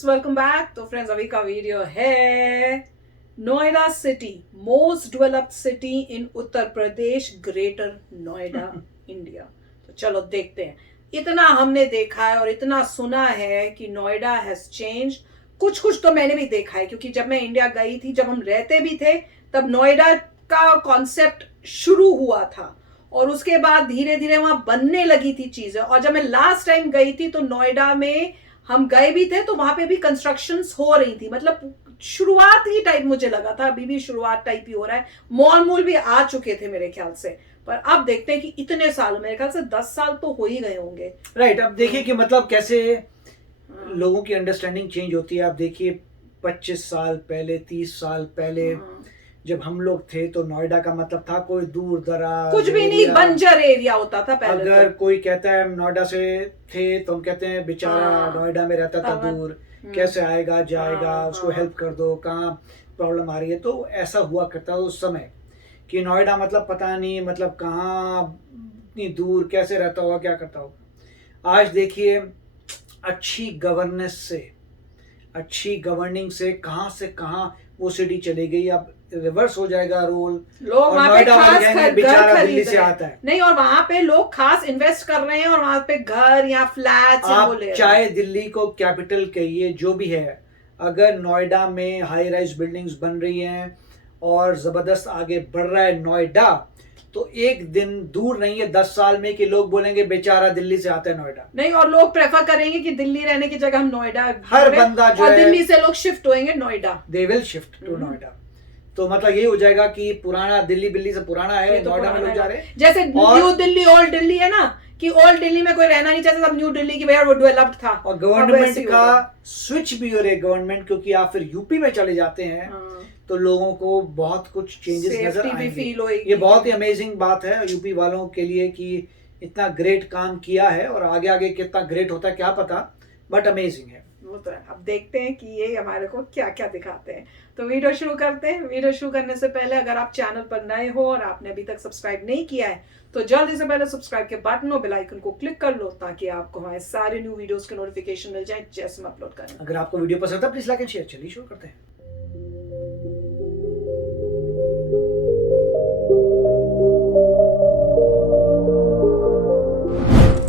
Friends, welcome back. तो friends, अभी का वीडियो है Noida city, most developed city in Uttar Pradesh, greater Noida, India. तो चलो देखते हैं। इतना हमने देखा है और इतना सुना है कि नोएडा हैज चेंज। कुछ तो मैंने भी देखा है, क्योंकि जब मैं इंडिया गई थी, जब हम रहते भी थे, तब नोएडा का कॉन्सेप्ट शुरू हुआ था और उसके बाद धीरे धीरे वहां बनने लगी थी चीजें। और जब मैं लास्ट टाइम गई थी तो नोएडा में हम गए भी थे, तो वहां पे भी कंस्ट्रक्शंस हो रही थी। मतलब शुरुआत ही टाइप मुझे लगा था, अभी भी शुरुआत टाइप ही हो रहा है। मॉल भी आ चुके थे मेरे ख्याल से, पर अब देखते हैं कि इतने साल, मेरे ख्याल से 10 साल तो हो ही गए होंगे। राइट। अब देखिए कि मतलब कैसे लोगों की अंडरस्टैंडिंग चेंज होती है। आप देखिए 25 साल पहले, 30 साल पहले जब हम लोग थे तो नोएडा का मतलब था कोई दूर दराज, कुछ भी नहीं, बंजर एरिया होता था पहले। अगर कोई कहता है नोएडा से थे तो हम कहते हैं बेचारा नोएडा में रहता था दूर, कैसे आएगा जाएगा, उसको हेल्प कर दो, कहाँ प्रॉब्लम आ रही है। तो ऐसा हुआ करता था उस समय कि नोएडा मतलब पता नहीं, मतलब कहाँ इतनी दूर कैसे रहता होगा, क्या करता होगा। आज देखिए अच्छी गवर्नेंस से, अच्छी गवर्निंग से कहाँ वो सिटी चली गई। अब रिवर्स हो जाएगा रोल। लोग वहां पे खास घर दिल्ली से आता है नहीं, और वहां पे लोग खास इन्वेस्ट कर रहे हैं और वहां पे घर या फ्लैट्स आप चाहे दिल्ली को कैपिटल कहिए, जो भी है, अगर नोएडा में हाई राइज बिल्डिंग्स बन रही हैं और जबरदस्त आगे बढ़ रहा है नोएडा, तो एक दिन दूर नहीं है 10 साल में कि लोग बोलेंगे बेचारा दिल्ली से आता है नोएडा। नहीं, और लोग प्रेफर करेंगे कि दिल्ली रहने की जगह हम नोएडा, हर बंदा जो और है दिल्ली से लोग शिफ्ट होंगे Noida, they will shift to Noida. तो मतलब ये हो जाएगा कि पुराना दिल्ली से पुराना है, तो नोएडा में लोग जा रहे हैं। जैसे न्यू दिल्ली ओल्ड दिल्ली है ना, कि ओल्ड दिल्ली में कोई रहना नहीं चाहता, तब न्यू दिल्ली की भैया वो डेवलप्ड था। और गवर्नमेंट का स्विच भी हो रही है गवर्नमेंट, क्योंकि आप फिर यूपी में चले जाते हैं तो लोगों को बहुत कुछ चेंजेस नजर आएंगे। ये बहुत ही अमेजिंग बात है यूपी वालों के लिए कि इतना ग्रेट काम किया है, और आगे आगे कितना ग्रेट होता है क्या पता, बट अमेजिंग है वो तो है। अब देखते हैं कि ये हमारे को क्या क्या दिखाते हैं। तो वीडियो शुरू करते हैं। वीडियो शुरू करने से पहले अगर आप चैनल पर नए हो और आपने अभी तक सब्सक्राइब नहीं किया है तो जल्दी से पहले सब्सक्राइब के बटन और बेल आइकन को क्लिक कर लो, ताकि आपको हमारे सारे न्यू वीडियोस के नोटिफिकेशन मिल जाए जैसे हम अपलोड करें। अगर आपको वीडियो पसंद है प्लीज लाइक एंड शेयर। चलिए शुरू करते हैं।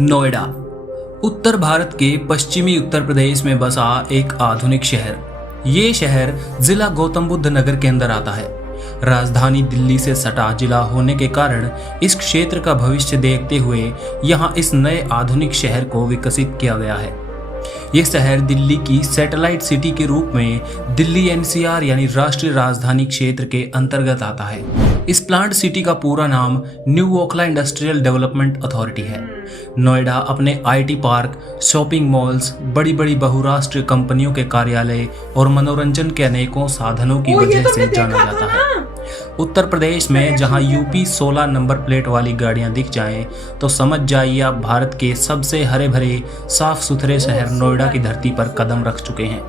नोएडा उत्तर भारत के पश्चिमी उत्तर प्रदेश में बसा एक आधुनिक शहर। ये शहर जिला गौतम बुद्ध नगर के अंदर आता है। राजधानी दिल्ली से सटा जिला होने के कारण इस क्षेत्र का भविष्य देखते हुए यहाँ इस नए आधुनिक शहर को विकसित किया गया है। ये शहर दिल्ली की सैटेलाइट सिटी के रूप में दिल्ली एनसीआर यानी राष्ट्रीय राजधानी क्षेत्र के अंतर्गत आता है। इस प्लांट सिटी का पूरा नाम new Okhla industrial development authority है। नोएडा अपने आईटी पार्क, शॉपिंग मॉल्स, बड़ी बड़ी बहुराष्ट्रीय कंपनियों के कार्यालय और मनोरंजन के अनेकों साधनों की वजह से जाना जाता है। उत्तर प्रदेश में जहां यूपी 16 नंबर प्लेट वाली गाड़ियां दिख जाएं, तो समझ जाइए आप भारत के सबसे हरे भरे साफ सुथरे शहर नोएडा की धरती पर कदम रख चुके हैं।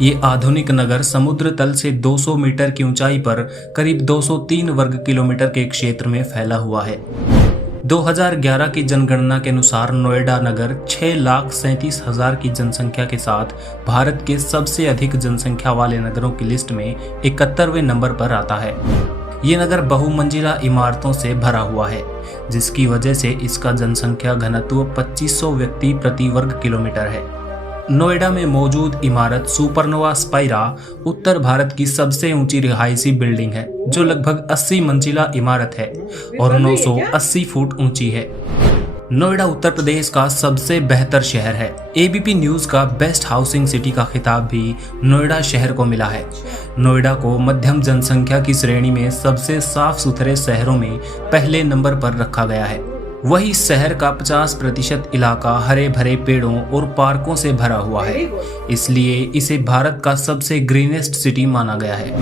ये आधुनिक नगर समुद्र तल से 200 मीटर की ऊंचाई पर करीब 203 वर्ग किलोमीटर के क्षेत्र में फैला हुआ है। 2011 की जनगणना के अनुसार नोएडा नगर 6,37,000 की जनसंख्या के साथ भारत के सबसे अधिक जनसंख्या वाले नगरों की लिस्ट में 71वें नंबर पर आता है। ये नगर बहुमंजिला इमारतों से भरा हुआ है, जिसकी वजह से इसका जनसंख्या घनत्व 2500 व्यक्ति प्रति वर्ग किलोमीटर है। नोएडा में मौजूद इमारत सुपरनोवा स्पाइरा उत्तर भारत की सबसे ऊंची रिहायशी बिल्डिंग है, जो लगभग 80 मंजिला इमारत है और 980 फुट ऊंची है। नोएडा उत्तर प्रदेश का सबसे बेहतर शहर है। एबीपी न्यूज का बेस्ट हाउसिंग सिटी का खिताब भी नोएडा शहर को मिला है। नोएडा को मध्यम जनसंख्या की श्रेणी में सबसे साफ सुथरे शहरों में पहले नंबर पर रखा गया है। वही शहर का 50% इलाका हरे भरे पेड़ों और पार्कों से भरा हुआ है, इसलिए इसे भारत का सबसे ग्रीनेस्ट सिटी माना गया है।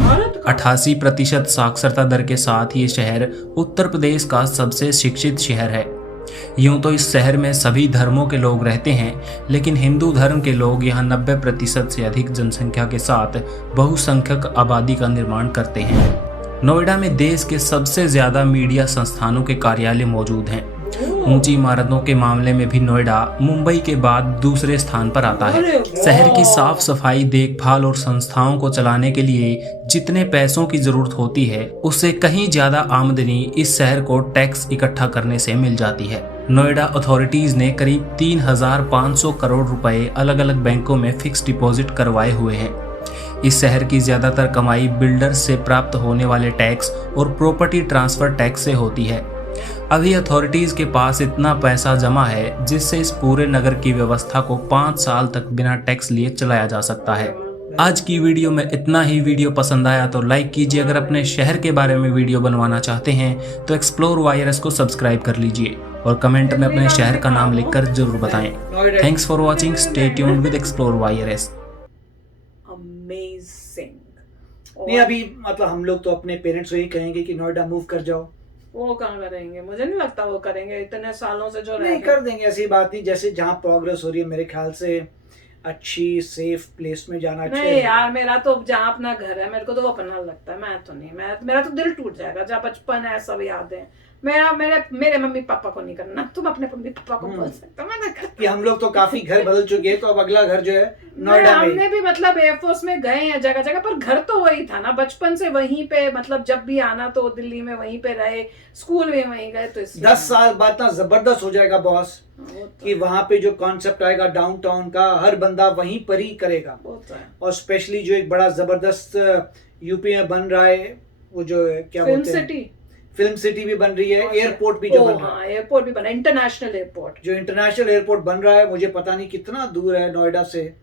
88% साक्षरता दर के साथ ये शहर उत्तर प्रदेश का सबसे शिक्षित शहर है। यूं तो इस शहर में सभी धर्मों के लोग रहते हैं, लेकिन हिंदू धर्म के लोग यहाँ 90% से अधिक जनसंख्या के साथ बहुसंख्यक आबादी का निर्माण करते हैं। नोएडा में देश के सबसे ज्यादा मीडिया संस्थानों के कार्यालय मौजूद हैं। ऊंची इमारतों के मामले में भी नोएडा मुंबई के बाद दूसरे स्थान पर आता है। अरे वाह। शहर की साफ सफाई, देखभाल और संस्थाओं को चलाने के लिए जितने पैसों की जरूरत होती है, उससे कहीं ज्यादा आमदनी इस शहर को टैक्स इकट्ठा करने से मिल जाती है। नोएडा अथॉरिटीज ने करीब 3,500 करोड़ रुपए अलग अलग बैंकों में फिक्स डिपॉजिट करवाए हुए हैं। इस शहर की ज्यादातर कमाई बिल्डर्स से प्राप्त होने वाले टैक्स और प्रॉपर्टी ट्रांसफर टैक्स से होती है। अभी अथॉरिटीज के पास इतना पैसा जमा है जिससे इस पूरे नगर की व्यवस्था को 5 साल तक बिना टैक्स लिए चलाया जा सकता है। आज की वीडियो में इतना ही। वीडियो पसंद आया तो लाइक कीजिए। अगर अपने शहर के बारे में वीडियो बनवाना चाहते हैं तो एक्सप्लोर वायरस को सब्सक्राइब कर लीजिए और कमेंट में अपने शहर का नाम लिखकर जरूर बताएं। Thanks for watching. Stay tuned with explore virus. Amazing. नहीं, अभी मतलब हम लोग तो अपने पेरेंट्स को ही कहेंगे कि नोएडा मूव कर जाओ। वो कहाँ करेंगे? मुझे नहीं लगता वो करेंगे, इतने सालों से जो नहीं कर देंगे, ऐसी बात नहीं। जैसे जहाँ प्रोग्रेस हो रही है, मेरे ख्याल से अच्छी सेफ प्लेस में जाना नहीं चाहिए। यार, मेरा तो जहाँ अपना घर है मेरे को तो वो अपना लगता है। मैं तो नहीं, मेरा तो दिल टूट जाएगा। जहाँ बचपन है, सब यादें, मेरे मम्मी पापा को नहीं करना। तुम अपने मम्मी पापा को बोल सकते हो, मैं नहीं करती। कि हम लोग तो काफी घर बदल चुके हैं, तो अब अगला घर जो है नोएडा में। हमने भी मतलब एयरफोर्स में गए हैं जगह जगह, पर घर तो वही था ना बचपन से, वहीं पे मतलब जब भी आना तो दिल्ली में वहीं पे रहे, स्कूल में वहीं गए, तो इसलिए 10 साल बाद ना जबरदस्त हो जाएगा बॉस, वो तो कि वहां पे जो कॉन्सेप्ट आएगा डाउनटाउन का, हर बंदा वहीं पर ही करेगा। वो तो है। और स्पेशली जो एक बड़ा जबरदस्त यूपी में बन रहा है, वो जो क्या फिल्म बोलते हैं, सिटी, फिल्म सिटी भी बन रही है, एयरपोर्ट भी जो बन रहा है, एयरपोर्ट भी बना, इंटरनेशनल एयरपोर्ट। जो इंटरनेशनल एयरपोर्ट बन रहा है, मुझे पता नहीं कितना दूर है नोएडा से,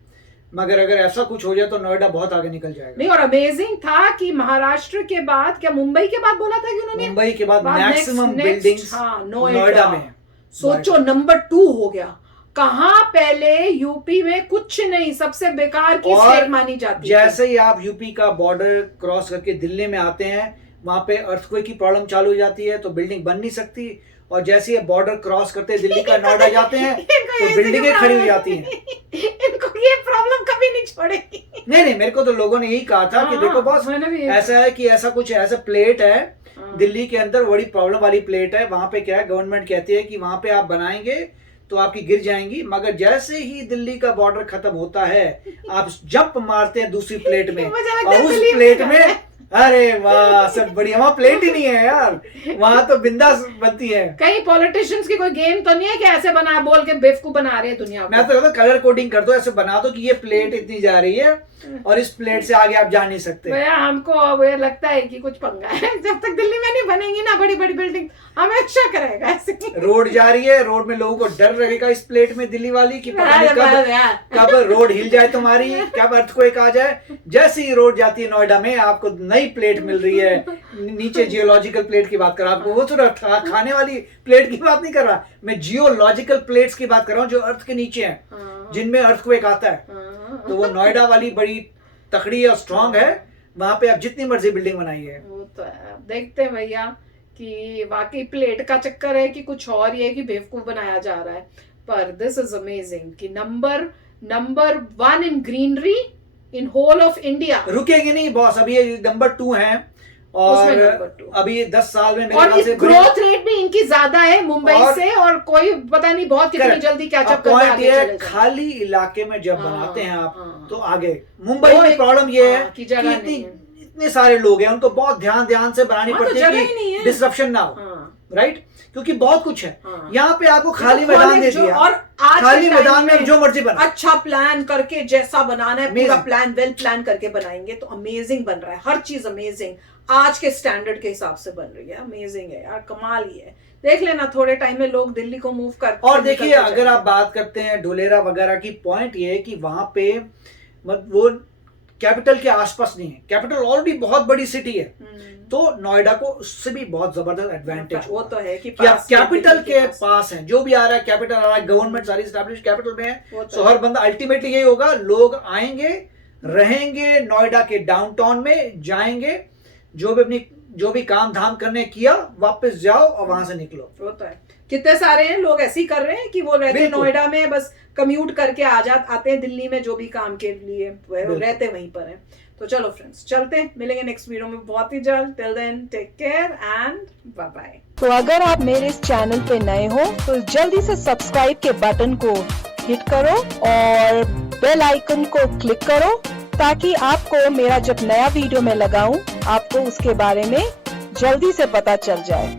मगर अगर ऐसा कुछ हो जाए तो नोएडा बहुत आगे निकल जाएगा। नहीं, और अमेजिंग था कि महाराष्ट्र के बाद, क्या मुंबई के बाद बोला था कि उन्होंने मुंबई के बाद next- मैक्सिमम next, बिल्डिंग्स हाँ, नोएडा में है। सोचो नंबर 2 हो गया। कहाँ पहले यूपी में कुछ नहीं, सबसे बेकार की और स्टेट मानी जाती है। जैसे ही आप यूपी का बॉर्डर क्रॉस करके दिल्ली में आते हैं, वहां पे अर्थक्वेक की प्रॉब्लम चालू हो जाती है, तो बिल्डिंग बन नहीं सकती। और जैसे ये बॉर्डर क्रॉस करते दिल्ली का नोएडा जाते हैं तो बिल्डिंगें खड़ी हो जाती हैं। इनको ये प्रॉब्लम कभी नहीं छोड़ेगी। नहीं, मेरे को तो लोगों ने यही कहा था कि देखो बॉस, ऐसा है कि ऐसा कुछ ऐसा प्लेट है दिल्ली के अंदर, बड़ी प्रॉब्लम वाली प्लेट है। वहां पे क्या है, गवर्नमेंट कहती है कि वहां पे आप बनाएंगे तो आपकी गिर जाएंगी, मगर जैसे ही दिल्ली का बॉर्डर खत्म होता है, आप जंप मारते हैं दूसरी प्लेट में, और उस प्लेट में, अरे वाह, सब बढ़िया। वहाँ प्लेट ही नहीं है यार, वहाँ तो बिंदास बनती है। कहीं पॉलिटिशियंस की कोई गेम तो नहीं है कि ऐसे बना बोल के बेवकूफ बना रहे हैं दुनिया को। मैं तो कहता कलर कोडिंग कर दो, ऐसे बना दो कि ये प्लेट इतनी जा रही है और इस प्लेट से आगे आप जा नहीं सकते। भैया हमको अब ये लगता है कि कुछ पंगा है। जब तक दिल्ली में नहीं बनेंगी ना बड़ी बड़ी बिल्डिंग, हमेशा करेगा ऐसे। रोड जा रही है, रोड में लोगों को डर रहेगा इस प्लेट में दिल्ली वाली कि पता नहीं कब रोड हिल जाए तुम्हारी, कब अर्थक्वेक आ जाए। जैसे ही रोड जाती है नोएडा में, आपको नई प्लेट मिल रही है। नीचे जियोलॉजिकल प्लेट की बात कर रहा, आपको वो तो खाने वाली प्लेट की बात नहीं कर रहा, मैं जियोलॉजिकल प्लेट्स की बात कर रहा हूँ जो अर्थ के नीचे हैं, जिनमें अर्थक्वेक आता है। तो वो नोएडा वाली बड़ी तकड़ी और स्ट्रांग है, वहां पे आप जितनी मर्जी बिल्डिंग बनाइए। वो तो है। अब देखते हैं भैया कि वाकई प्लेट का चक्कर है कि कुछ और ये कि बेवकूफ बनाया जा रहा है। पर दिस इज अमेजिंग कि number 1 in greenery in whole of India. रुकेंगे नहीं बॉस, अभी ये नंबर 2 है और number 2। अभी ये 10 साल में मेरे और ख्याल से ग्रोथ रेट भी इनकी ज्यादा है मुंबई से, और कोई पता नहीं बहुत कितनी जल्दी कैचअप करके आगे चले जाए। खाली इलाके में जब बनाते हैं आप, तो आगे। वो मुंबई में एक- प्रॉब्लम ये है कि कि जगह नहीं है। इतने सारे लोग हैं, उनको बहुत ध्यान से बनानी तो पड़ती जगह ही नहीं है है। कि डिसरप्शन ना हो, राइट? क्योंकि बहुत कुछ है यहाँ पे, आपको खाली तो मैदान दे जो- दिया, और आज खाली के मैदान टाइम में जो मर्जी बना। अच्छा प्लान करके जैसा बनाना है, पूरा Amazing। प्लान वेल प्लान करके बनाएंगे तो अमेजिंग बन रहा है। हर चीज अमेजिंग आज के स्टैंडर्ड के हिसाब से बन रही है। अमेजिंग है यार, कमाल ही है। देख लेना थोड़े टाइम में लोग दिल्ली को मूव कर। और देखिए, अगर आप बात करते हैं ढोलेरा वगैरह की, पॉइंट ये है कि वहां पे वो कैपिटल के आसपास नहीं है, कैपिटल ऑलरेडी बहुत बड़ी सिटी है, तो नोएडा को उससे भी बहुत जबरदस्त एडवांटेज वो तो है कि आप कैपिटल के पास हैं, जो भी आ रहा है कैपिटल आ रहा है, गवर्नमेंट सारी एस्टैब्लिश कैपिटल में है, तो हर बंदा अल्टीमेटली यही होगा, लोग आएंगे, रहेंगे नोएडा के डाउनटाउन में, जाएंगे, जो भी काम धाम करने किया, वापस जाओ और वहां से निकलो। वो तो है। कितने सारे हैं लोग ऐसे ही कर रहे हैं कि वो रहते नोएडा में, बस कम्यूट करके आते हैं दिल्ली में जो भी काम के लिए, वो रहते वहीं पर हैं। तो चलो फ्रेंड्स, चलते हैं, मिलेंगे नेक्स्ट वीडियो में बहुत ही जल्द। Till then take care and bye bye. तो अगर आप मेरे इस चैनल पे नए हो तो जल्दी से सब्सक्राइब के बटन को हिट करो और बेल आइकन को क्लिक करो, ताकि आपको मेरा जब नया वीडियो मैं लगाऊं आपको उसके बारे में जल्दी से पता चल जाए।